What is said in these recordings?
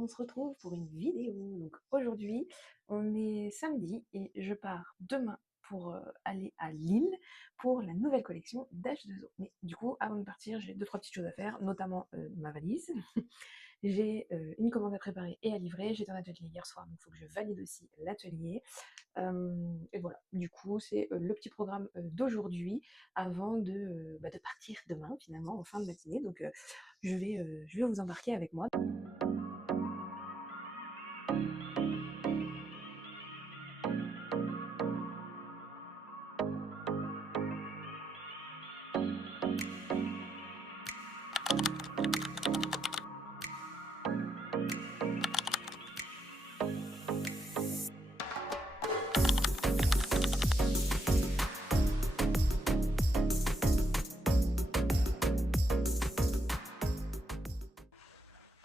on se retrouve pour une vidéo. Donc aujourd'hui, on est samedi et je pars demain pour aller à Lille pour la nouvelle collection d'H2O. Mais du coup, avant de partir, j'ai 2-3 petites choses à faire, notamment ma valise. J'ai une commande à préparer et à livrer. J'étais en atelier hier soir, donc il faut que je valide aussi l'atelier. Et voilà, du coup, c'est le petit programme d'aujourd'hui avant de partir demain, finalement, en fin de matinée. Donc, je vais vous embarquer avec moi.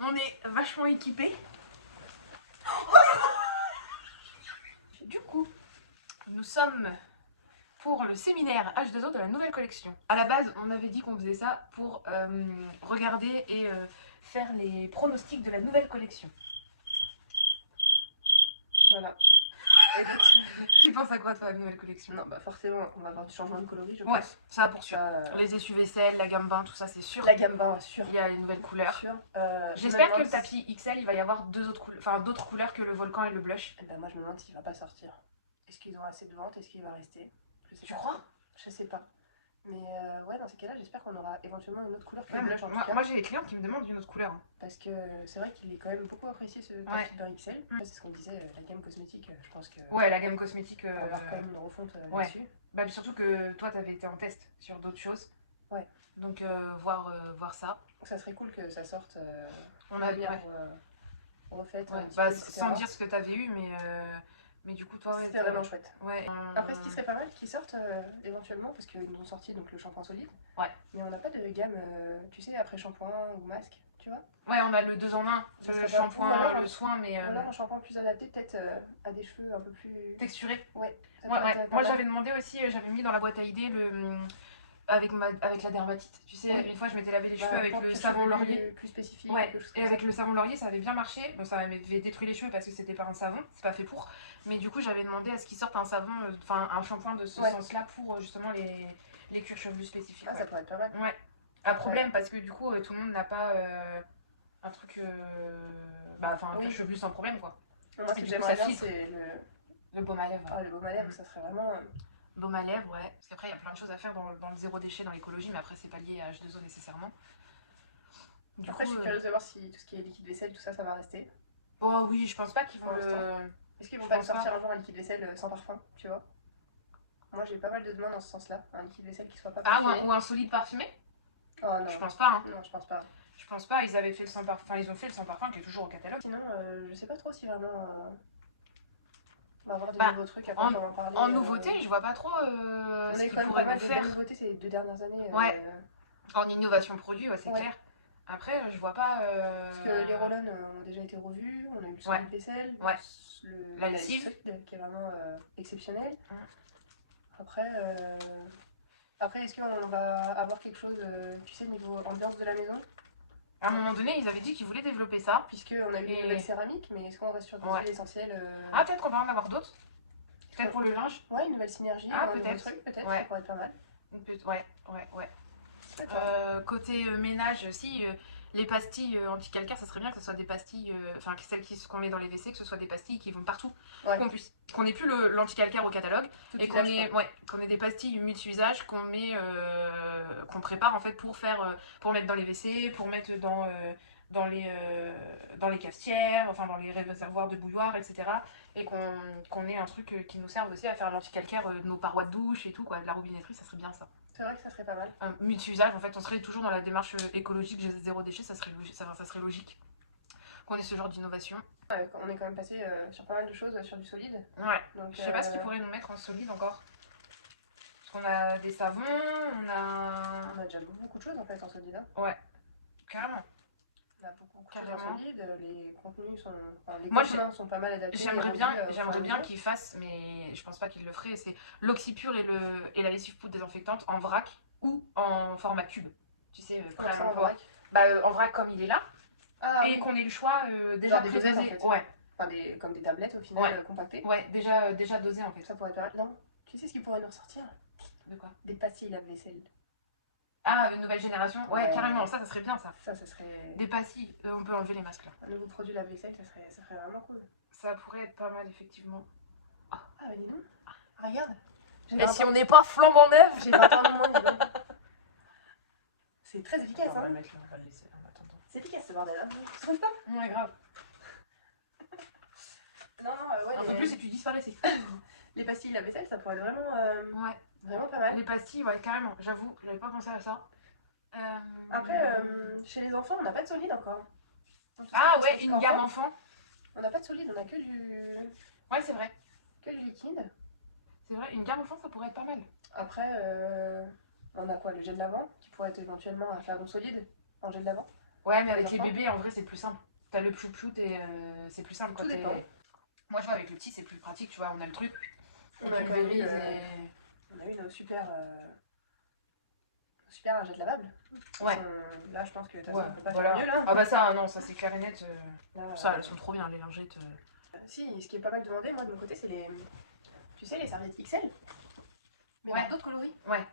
On est vachement équipés. Du coup, nous sommes pour le séminaire H2O de la nouvelle collection. À la base, on avait dit qu'on faisait ça pour regarder et faire les pronostics de la nouvelle collection. Voilà. Et donc, Tu penses à quoi, toi, la nouvelle collection? non, bah forcément, on va avoir du changement de coloris, je Ouais, pense. ça pour sûr. Ça, Les essuie-vaisselle, la gamme bain, tout ça, c'est sûr. la gamme bain, sûr. Il y a les nouvelles couleurs. Sûr. J'espère que le tapis XL, il va y avoir d'autres couleurs que le volcan et le blush. Et ben moi, je me demande s'il va pas sortir. Est-ce qu'ils ont assez de ventes? Est-ce qu'il va rester? Je sais Tu pas. crois? Je sais pas. Mais ouais, dans ces cas-là, j'espère qu'on aura éventuellement une autre couleur que Ouais, le blush en tout cas. moi j'ai des clients qui me demandent une autre couleur. Parce que c'est vrai qu'il est quand même beaucoup apprécié ce tapis bain XL. C'est ce qu'on disait, la gamme cosmétique, je pense que. Ouais, la gamme cosmétique. On va avoir quand même une refonte ouais. là-dessus. Bah, surtout que toi, t'avais été en test sur d'autres choses. Ouais. Donc, voir ça. Donc, ça serait cool que ça sorte. On a bien refaite. Ouais. Bah, sans dire ce que t'avais eu, mais du coup, toi, c'était vraiment chouette. Ouais. Après, ce qui serait pas mal qu'ils sortent éventuellement, parce qu'ils nous ont sorti donc, le shampoing solide. Ouais. Mais on n'a pas de gamme, tu sais, après shampoing ou masque, tu vois. Ouais, on a le 2 en 1, le shampoing, le soin, mais. Ou alors un shampoing plus adapté, peut-être à des cheveux un peu plus. Texturés. Ouais. Moi, j'avais demandé aussi, j'avais mis dans la boîte à idées le. Avec la dermatite, tu sais, une fois je m'étais lavé les cheveux avec le savon laurier. Plus spécifique. Ouais, et avec le savon laurier ça avait bien marché. Bon, ça m'avait détruit les cheveux parce que c'était pas un savon, c'est pas fait pour. Mais du coup, j'avais demandé à ce qu'ils sortent un savon, enfin un shampoing de ce sens-là pour justement les cuirs chevelus spécifiques. Ah, ça pourrait être pas mal. Ouais. Un problème parce que du coup, tout le monde n'a pas un truc. Un cuir chevelu sans problème quoi. Moi, ce que j'aimerais bien, c'est le baume à lèvres. Ah, le baume à lèvres, ça serait vraiment. Baume à lèvres, ouais. Parce qu'après, il y a plein de choses à faire dans le zéro déchet, dans l'écologie, mais après, c'est pas lié à H2O nécessairement. Après, je suis curieuse de voir si tout ce qui est liquide vaisselle, tout ça, ça va rester. Oh oui, je pense pas qu'ils vont le. Est-ce qu'ils vont pas sortir un jour un liquide vaisselle sans parfum, tu vois? Moi, j'ai pas mal de demandes dans ce sens-là. Un liquide vaisselle qui soit pas parfumé. Ah, ou un solide parfumé? Oh non. Je pense pas, hein. Non, je pense pas. Je pense pas, ils avaient fait le sans parfum. Enfin, ils ont fait le sans parfum qui est toujours au catalogue. Sinon, je sais pas trop si vraiment. On va avoir de nouveaux trucs après, on va en parler. En nouveauté, je vois pas trop on ce a qu'ils quand même pourraient pas mal nous faire. de nouveautés ces 2 dernières années. Ouais. En innovation produit, ouais, c'est clair. Après, je vois pas. Parce que les roll-on ont déjà été revus, on a eu le solide vaisselle, la lessive qui est vraiment exceptionnelle. Après, est-ce qu'on va avoir quelque chose, tu sais, niveau ambiance de la maison? À un moment donné, ils avaient dit qu'ils voulaient développer ça. Puisqu'on a eu une nouvelle céramique, mais est-ce qu'on reste sur des huiles essentielles Ah, peut-être qu'on va en avoir d'autres. Peut-être pour le linge. Ouais, une nouvelle synergie, peut-être. Peut-être, ça pourrait être pas mal. Ouais. Côté ménage, si les pastilles anti-calcaire, ça serait bien que ce soit des pastilles, enfin celles qu'on met dans les WC, que ce soit des pastilles qui vont partout, qu'on ait plus l'anti-calcaire au catalogue et qu'on ait des pastilles multi-usages qu'on met, qu'on prépare en fait pour mettre dans les WC, pour mettre dans les cafetières, enfin dans les réservoirs de bouilloire, etc. Et qu'on ait un truc qui nous serve aussi à faire l'anti-calcaire de nos parois de douche et tout, quoi, de la robinetterie, ça serait bien ça. C'est vrai que ça serait pas mal. Multi-usage, en fait, on serait toujours dans la démarche écologique, zéro déchet, ça serait logique qu'on ait ce genre d'innovation. On est quand même passé sur pas mal de choses sur du solide. Ouais, donc, je sais pas ce qu'ils pourraient nous mettre en solide encore. Parce qu'on a des savons, on a déjà beaucoup de choses en fait en solide. Hein. Ouais, carrément. On a beaucoup de choses en solide, les contenus sont. Enfin, les contenants sont pas mal adaptés. J'aimerais bien qu'ils fassent, mais je pense pas qu'ils le feraient, c'est l'oxypure et la lessive poudre désinfectante en vrac ou en format cube. Tu sais, en vrac. En vrac comme il est là. et qu'on ait le choix déjà prédosé. En fait. Ouais. Enfin, comme des tablettes au final compactées. Ouais, déjà dosées en fait. Ça pourrait être pas mal. Non, tu sais ce qui pourrait nous ressortir? De quoi? Des pastilles lave-vaisselle. Ah, une nouvelle génération? Ouais, carrément, ça serait bien ça. Ça serait. Des pastilles, on peut enlever les masques là. Un nouveau produit lave-vaisselle, ça serait vraiment cool. Ça pourrait être pas mal, effectivement. Ah, mais dis donc. Regarde. Et si on n'est pas flambant neuf? J'ai 20 ans de moins. C'est très efficace, on va le mettre là, on va le laisser. C'est efficace ce bordel, hein. Tu trouves pas? Ouais, grave. Non, ouais. Un peu plus et tu disparaissais. Les pastilles lave-vaisselle, ça pourrait être vraiment. Ouais. Vraiment pas mal. Les pastilles, ouais, carrément. J'avoue, j'avais pas pensé à ça. Après, chez les enfants, on n'a pas de solide encore. Ah ouais, une gamme enfant. On n'a pas de solide, on a que du. Ouais, c'est vrai. Que du liquide. C'est vrai, une gamme enfant, ça pourrait être pas mal. Après, on a quoi? Le gel de lavant, qui pourrait être éventuellement un flacon solide en gel de lavant. Ouais, mais avec les bébés, en vrai, c'est plus simple. T'as le pchou-pchou et c'est plus simple quand t'es. Moi, je vois, avec le petit, c'est plus pratique, tu vois, on a le truc. On a eu nos super jet lavable. Ouais. Là, je pense que on peut pas faire mieux là. Ah bah ça, non, ça c'est clair et net. Ça, elles sont trop bien, les lingettes. Si, ce qui est pas mal demandé, moi de mon côté, c'est les. Tu sais, les serviettes XL. Mais dans d'autres coloris. Ouais.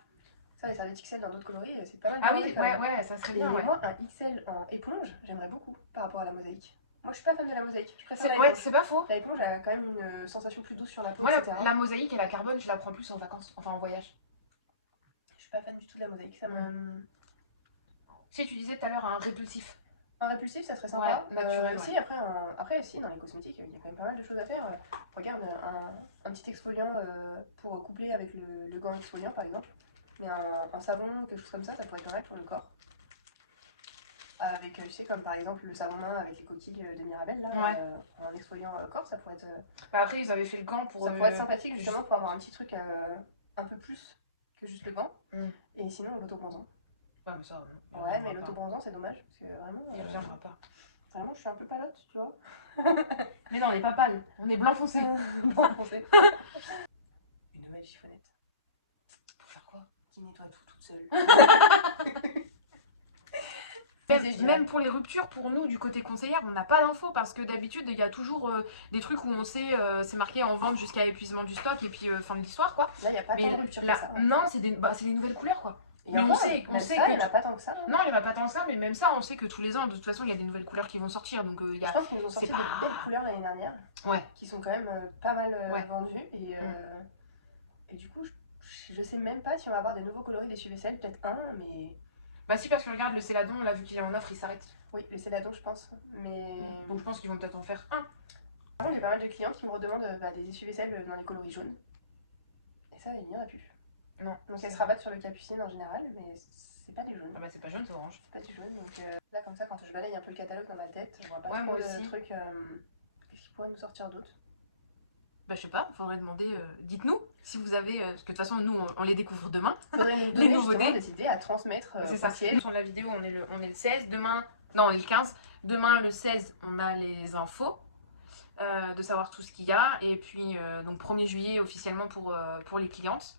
Ça, les serviettes XL dans d'autres coloris, c'est pas mal. Ah oui, ouais, ça serait bien. Et moi, un XL en éponge, j'aimerais beaucoup par rapport à la mosaïque. Moi, je suis pas fan de la mosaïque. Je préfère la éponge. Ouais, c'est pas faux. La éponge a quand même une sensation plus douce sur la peau, moi, etc. la mosaïque et la carbone, je la prends plus en vacances, enfin en voyage. Je suis pas fan du tout de la mosaïque. Ça me. Si tu disais tout à l'heure un répulsif. Un répulsif, ça serait sympa. Ouais, naturel, si, après, si, dans les cosmétiques, il y a quand même pas mal de choses à faire. Regarde, un petit exfoliant pour coupler avec le gant exfoliant, par exemple. Mais un savon, quelque chose comme ça pourrait être pas mal pour le corps. Avec, tu sais, comme par exemple le savon main avec les coquilles de Mirabelle, là, en exfoliant corps, ça pourrait être. Bah après, ils avaient fait le gant pour. Ça pourrait être sympathique, justement, pour avoir un petit truc un peu plus que juste le gant. Et sinon, l'autobronzant. Ouais, mais ça. Ouais, mais l'autobronzant, c'est dommage, parce que vraiment. Il reviendra pas. Vraiment, je suis un peu palote, tu vois. Mais non, on n'est pas pâle, on est blanc foncé. Blanc foncé. Une nouvelle chiffonnette. Pour faire quoi? Qui nettoie tout toute seule. Même pour les ruptures, pour nous, du côté conseillère, on n'a pas d'infos parce que d'habitude, il y a toujours des trucs où on sait, c'est marqué en vente jusqu'à épuisement du stock et puis fin de l'histoire, quoi. Là, il n'y a pas tant de ruptures que ça. Non, c'est des nouvelles couleurs, quoi. Mais on sait que il n'y en a pas tant que ça. Non, il n'y en a pas tant que ça, mais même ça, on sait que tous les ans, de toute façon, il y a des nouvelles couleurs qui vont sortir. Donc, je pense qu'ils nous ont sorti des belles couleurs l'année dernière, qui sont quand même pas mal vendues. Et du coup, je sais même pas si on va avoir des nouveaux coloris d'essuie-vaisselle, peut-être un, mais. Bah si, parce que regarde, le Céladon, on l'a vu qu'il est en offre, il s'arrête. Oui, le Céladon, je pense. Mais. Donc je pense qu'ils vont peut-être en faire un. Par contre, j'ai pas mal de clientes qui me redemandent des essuie-vaisselle dans les coloris jaunes. Et ça, il n'y en a plus. Non. Donc elles se rabattent sur le capucine en général, mais c'est pas du jaune. Ah bah c'est pas jaune, c'est orange. C'est pas du jaune, donc là comme ça, quand je balaye un peu le catalogue dans ma tête, je vois pas trop de trucs. Qu'est-ce qui pourrait nous sortir d'autre? Bah je sais pas, faudrait demander, dites-nous si vous avez, parce que de toute façon nous on les découvre demain. Faudrait nous donner justement des idées à transmettre. C'est ça, sur la vidéo on est le 16, demain, non on est le 15, demain le 16 on a les infos. De savoir tout ce qu'il y a et puis donc 1er juillet officiellement pour les clientes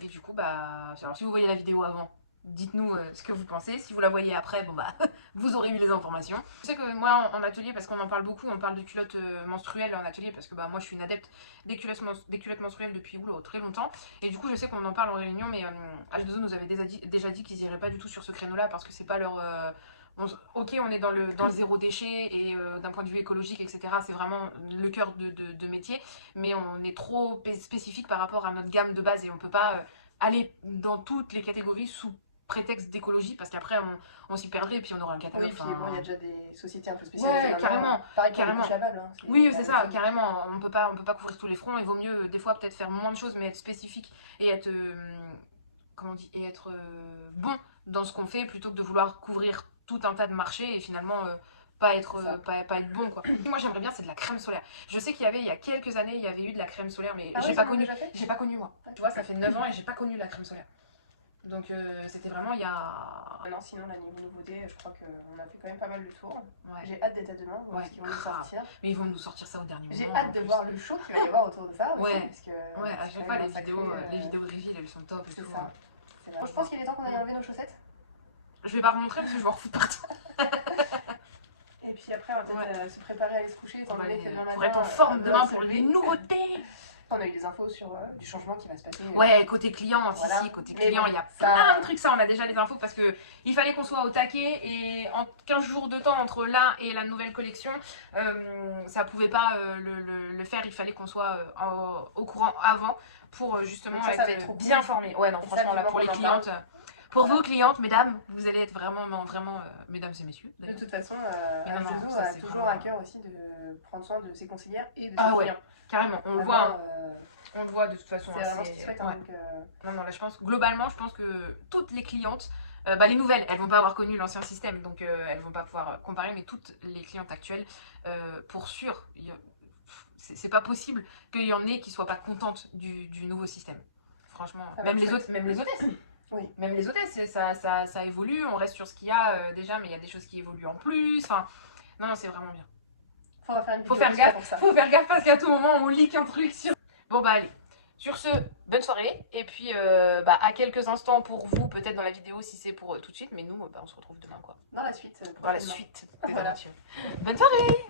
et du coup bah alors si vous voyez la vidéo avant dites-nous ce que vous pensez, si vous la voyez après bon bah vous aurez eu les informations. Je sais que moi en atelier, parce qu'on en parle beaucoup, on parle de culottes menstruelles en atelier parce que bah moi je suis une adepte des culottes menstruelles depuis très longtemps et du coup je sais qu'on en parle en réunion mais H2O nous avait déjà dit qu'ils iraient pas du tout sur ce créneau là parce que c'est pas leur ok, on est dans le zéro déchet et d'un point de vue écologique, etc. C'est vraiment le cœur de métier, mais on est trop spécifique par rapport à notre gamme de base et on peut pas aller dans toutes les catégories sous prétexte d'écologie parce qu'après on s'y perdrait et puis on aura un catalogue. Oui, puis bon, il y a déjà des sociétés un peu spécialisées. Ouais, carrément. Pareil pour les couches lavables. Hein, oui, c'est ça, carrément. On peut pas couvrir tous les fronts. Il vaut mieux des fois peut-être faire moins de choses mais être spécifique et être comment on dit, et être bon dans ce qu'on fait plutôt que de vouloir couvrir tout un tas de marchés et finalement pas être bon quoi. Moi j'aimerais bien c'est de la crème solaire. Je sais qu'il y avait il y a quelques années il y avait eu de la crème solaire mais j'ai pas connu moi. Tu vois ça fait 9 ans et j'ai pas connu la crème solaire. Donc c'était vraiment il y a... Non sinon la niveau nouveauté je crois qu'on a fait quand même pas mal le tour. Ouais. J'ai hâte d'être à demain voir ce qu'ils vont nous sortir. Mais ils vont nous sortir ça au dernier moment. J'ai hâte de voir le show qu'il va y avoir autour de ça. Ouais, parce que, à chaque fois les vidéos reveal elles sont top et tout. Ça. Bon, je pense qu'il est temps qu'on aille enlever nos chaussettes. Je vais pas remontrer parce que je vais en refoutre partout. Et et puis après on va peut-être se préparer à aller se coucher, étant donné que demain matin, pour être en forme demain pour les nouveautés. On a eu des infos sur du changement qui va se passer. Ouais, côté client, voilà. Si, côté client, il y a plein de trucs, ça on a déjà les infos parce que il fallait qu'on soit au taquet et en 15 jours de temps entre là et la nouvelle collection, ça pouvait pas le faire, il fallait qu'on soit au courant avant pour justement être bien formé. Ouais, non, franchement, là pour les clientes. Pour vos clientes, mesdames, vous allez être vraiment, mesdames et messieurs. De toute façon, Azezo a toujours à cœur aussi de prendre soin de ses conseillères et de ses clients. Carrément, on le voit. On le voit de toute façon. C'est vraiment ce qu'ils souhaitent. Donc, non, là, je pense que toutes les clientes, les nouvelles, elles vont pas avoir connu l'ancien système, donc elles vont pas pouvoir comparer, mais toutes les clientes actuelles, pour sûr, c'est pas possible qu'il y en ait qui soient pas contentes du nouveau système. Franchement, même les hôtesses. Oui. Même les hôtesses, ça évolue, on reste sur ce qu'il y a déjà, mais il y a des choses qui évoluent en plus. Enfin, non, c'est vraiment bien. Faut faire gaffe parce qu'à tout moment, on leak un truc sur... Bon, allez. Sur ce, bonne soirée. Et puis, à quelques instants pour vous, peut-être dans la vidéo si c'est pour tout de suite. Mais nous, on se retrouve demain, quoi. Dans la suite. Dans la suite des aventures. Bonne soirée.